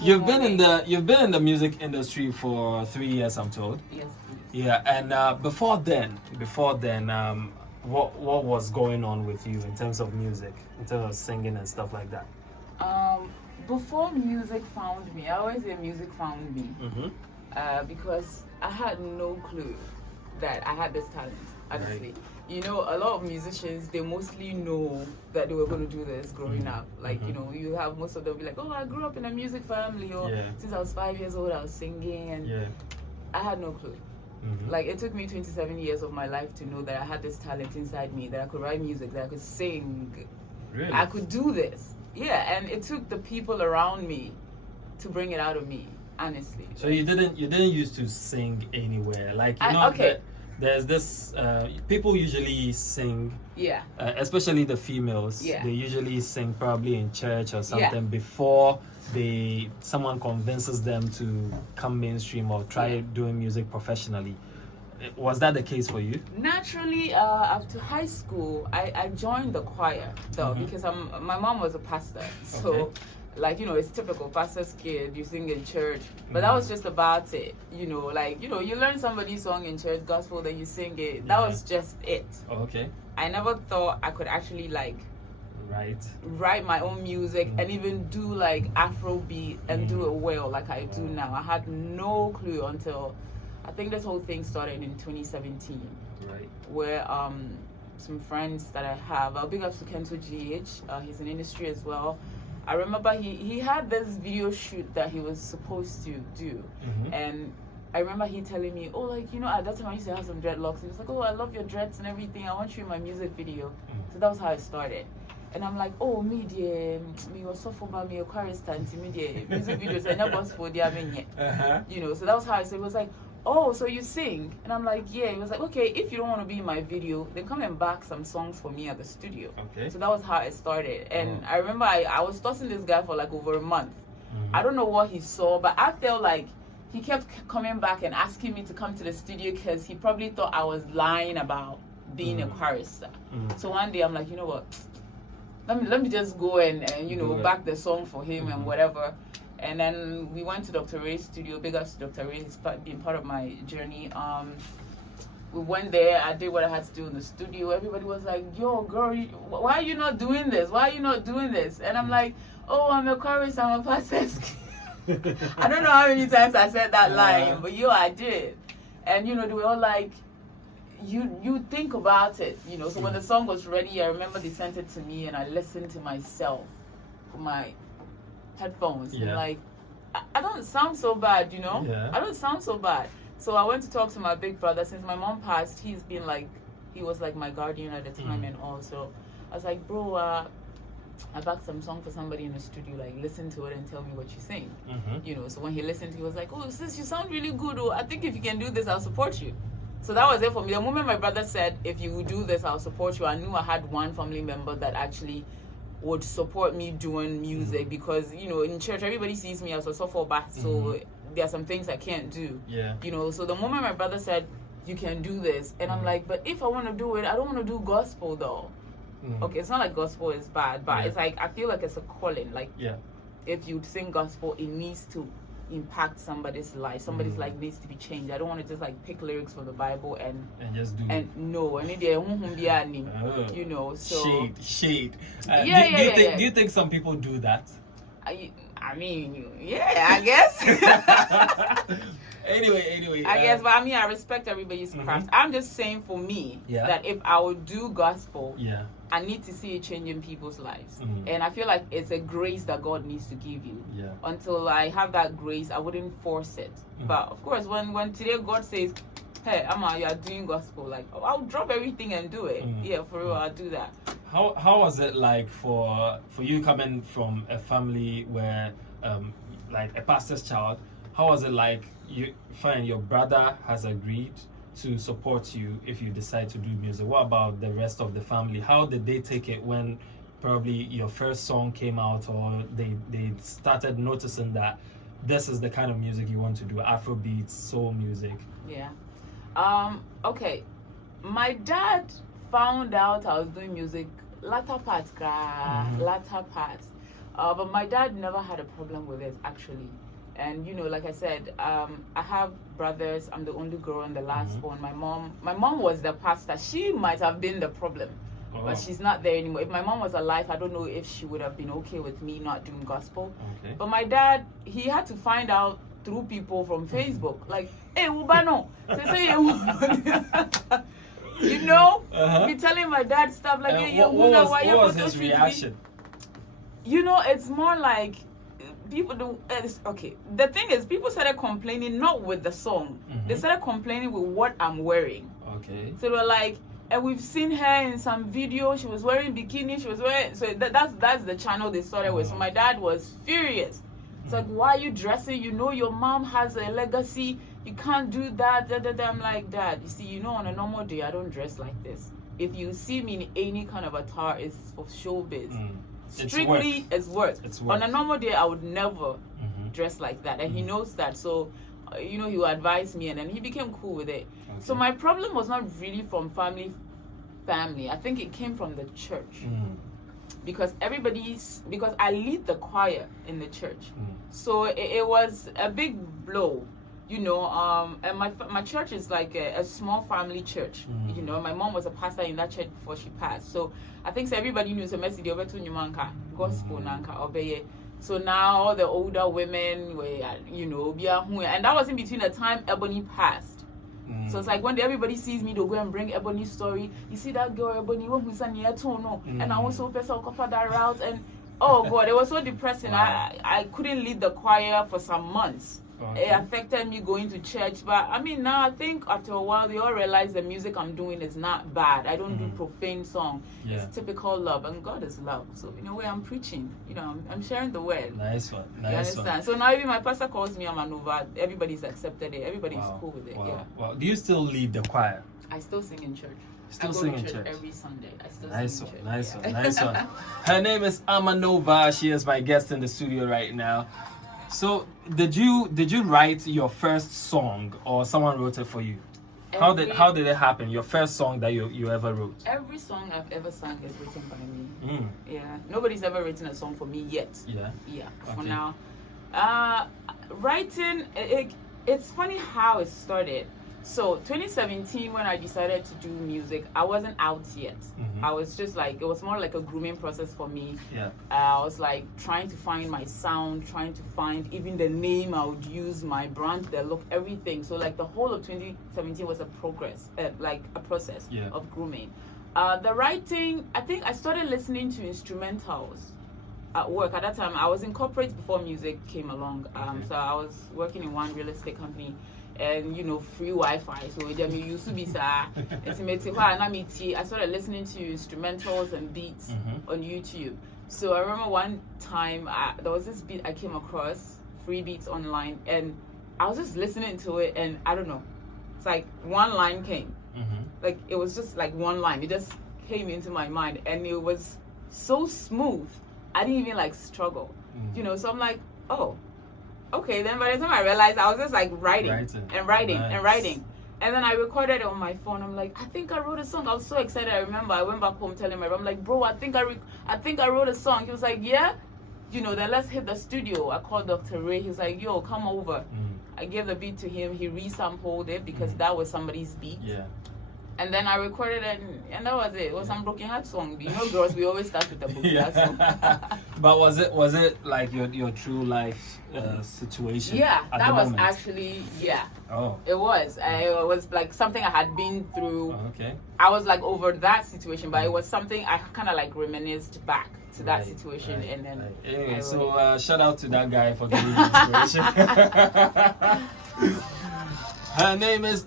You've been in the music industry for 3 years, I'm told. Yes. Yeah, and before then, what was going on with you in terms of music, in terms of singing and stuff like that? Before music found me, I always say music found me. Because I had no clue that I had this talent, honestly. Right. You know, a lot of musicians, they mostly know that they were going to do this growing up. Like, you know, you have most of them be like, oh, I grew up in a music family, or since I was 5 years old, I was singing, and I had no clue. Like, it took me 27 years of my life to know that I had this talent inside me, that I could write music, that I could sing. Really? I could do this. Yeah, and it took the people around me to bring it out of me, honestly. So you didn't used to sing anywhere, like, you know, there's this people usually sing, especially the females, they usually sing probably in church or something before someone convinces them to come mainstream or try doing music professionally. Was that the case for you? Naturally, after high school, I joined the choir though, because my mom was a pastor, so like, you know, it's typical pastor's kid, you sing in church, but that was just about it, you know, like, you know, you learn somebody's song in church, gospel, then you sing it. That was just it. Okay. I never thought I could actually like write my own music and even do like Afrobeat and do it well like I do now. I had no clue until I think this whole thing started in 2017, where some friends that I have, I'll big up to Kento GH, he's in industry as well. I remember he had this video shoot that he was supposed to do, and I remember he telling me, oh, like, you know, at that time I used to have some dreadlocks. He was like, oh, I love your dreads and everything, I want you in my music video. So that was how it started. And I'm like, oh, me was so for me, a chorus music videos, I never for the you know. So that was how I said. It was like, oh, so you sing? And I'm like, yeah. He was like, okay, if you don't want to be in my video, then come and back some songs for me at the studio. Okay. So that was how it started. And I remember I was tossing this guy for like over a month. I don't know what he saw, but I felt like he kept coming back and asking me to come to the studio because he probably thought I was lying about being a chorister. So one day I'm like, you know what? Let me just go and you know, back the song for him and whatever. And then we went to Dr. Ray's studio. Big ups to Dr. Ray. He's been part of my journey. We went there. I did what I had to do in the studio. Everybody was like, yo, girl, why are you not doing this? Why are you not doing this? And I'm like, oh, I'm a chorus. I'm a pastor's kid. I don't know how many times I said that line, but yo, I did. And, you know, they were all like, you think about it, you know. So when the song was ready, I remember they sent it to me and I listened to myself with my headphones and like I don't sound so bad, you know. I don't sound so bad. So I went to talk to my big brother. Since my mom passed, he was like my guardian at the time and all. So I was like, bro, I backed some song for somebody in the studio, like listen to it and tell me what you think. You know. So when he listened, he was like, oh sis, you sound really good, oh, I think if you can do this, I'll support you. So that was it for me. The moment my brother said, if you do this, I'll support you, I knew I had one family member that actually would support me doing music, because, you know, in church everybody sees me as a softball bat, so there are some things I can't do. You know, so the moment my brother said, you can do this, and I'm like, but if I want to do it, I don't want to do gospel though. Okay, it's not like gospel is bad, but it's like I feel like it's a calling. Like if you sing gospel, it needs to impact somebody's life. Somebody's life needs to be changed. I don't want to just like pick lyrics from the Bible and just do it. No, I need you know. So shade. Do you think some people do that? I mean, yeah, I guess. Anyway. I guess, but I mean, I respect everybody's craft. I'm just saying for me that if I would do gospel, I need to see it changing people's lives. And I feel like it's a grace that God needs to give you. Until I have that grace, I wouldn't force it. But of course, when today God says, hey, Amma, you are doing gospel, like, I'll drop everything and do it. Yeah, for real, I'll do that. How was it like for you coming from a family where, like a pastor's child? How was it like you find your brother has agreed to support you if you decide to do music? What about the rest of the family? How did they take it when probably your first song came out, or they started noticing that this is the kind of music you want to do, Afrobeats, soul music? Okay. My dad found out I was doing music latter part. But my dad never had a problem with it, actually. And like I said, I have brothers. I'm the only girl and the last born. My mom was the pastor. She might have been the problem, but she's not there anymore. If my mom was alive, I don't know if she would have been okay with me not doing gospel. Okay. But my dad, he had to find out through people from Facebook, like, hey, Ubano, be telling my dad stuff like, hey, what was his reaction? It's more like people do. Okay, the thing is, people started complaining not with the song. They started complaining with what I'm wearing. Okay. So they were like, and we've seen her in some video. She was wearing bikini. She was wearing. So that's the channel they started with. So my dad was furious. It's like, why are you dressing? Your mom has a legacy. You can't do that. I'm like, Dad, you see, on a normal day, I don't dress like this. If you see me in any kind of attire, it's for showbiz. Strictly, it's work. On a normal day, I would never dress like that. And he knows that. So, he would advise me, and then he became cool with it. Okay. So my problem was not really from family. I think it came from the church. Because I lead the choir in the church. So it was a big blow, and my church is like a small family church. My mom was a pastor in that church before she passed. So I think everybody knew gospel nanka obeye. So now all the older women were, and that was in between the time Ebony passed. So it's like when everybody sees me, they'll go and bring Ebony's story. You see that girl Ebony, and I also for that route, and oh God, it was so depressing. Wow. I couldn't lead the choir for some months. Okay. It affected me going to church, but I mean now I think after a while they all realize the music I'm doing is not bad. I don't do profane song. Yeah. It's typical love, and God is love. So in a way I'm preaching. I'm sharing the word. Nice one. You understand? So now even my pastor calls me Amanova. Everybody's accepted it. Everybody's cool with it. Wow. Yeah. Wow. Do you still lead the choir? I still sing in church. Still sing in church every Sunday. I still sing in church. Nice one. Her name is Amanova. She is my guest in the studio right now. So did you write your first song, or someone wrote it for you? How did it happen? Your first song that you ever wrote? Every song I've ever sung is written by me. Yeah. Nobody's ever written a song for me yet. Yeah. Yeah. Okay. For now, writing it's funny how it started. So 2017, when I decided to do music, I wasn't out yet. I was just like, it was more like a grooming process for me. Yeah. I was like trying to find my sound, trying to find even the name I would use, my brand, the look, everything. So like the whole of 2017 was a process of grooming. The writing, I think I started listening to instrumentals at work. At that time, I was in corporate before music came along. So I was working in one real estate company. And free Wi-Fi, so we used to be I started listening to instrumentals and beats on YouTube. So I remember one time there was this beat I came across, free beats online, and I was just listening to it, and I don't know, it's like one line came, like it was just like one line, it just came into my mind, and it was so smooth, I didn't even like struggle, so I'm like, oh, okay, then by the time I realized, I was just like writing. And then I recorded it on my phone. I'm like, I think I wrote a song. I was so excited. I remember I went back home telling my mom, I'm like, bro, I think I wrote a song. He was like, yeah? Then let's hit the studio. I called Dr. Ray. He was like, yo, come over. I gave the beat to him. He resampled it because that was somebody's beat. Yeah. And then I recorded it, and that was it. It was some broken heart song. Girls, we always start with a broken heart song. But was it like your true life situation? Yeah, that was moment? Actually, yeah. Oh. It was. It was like something I had been through. Oh, okay. I was like over that situation, but it was something I kind of like reminisced back to that situation, and then. Anyway, so shout out to that guy for giving me inspiration. Her name is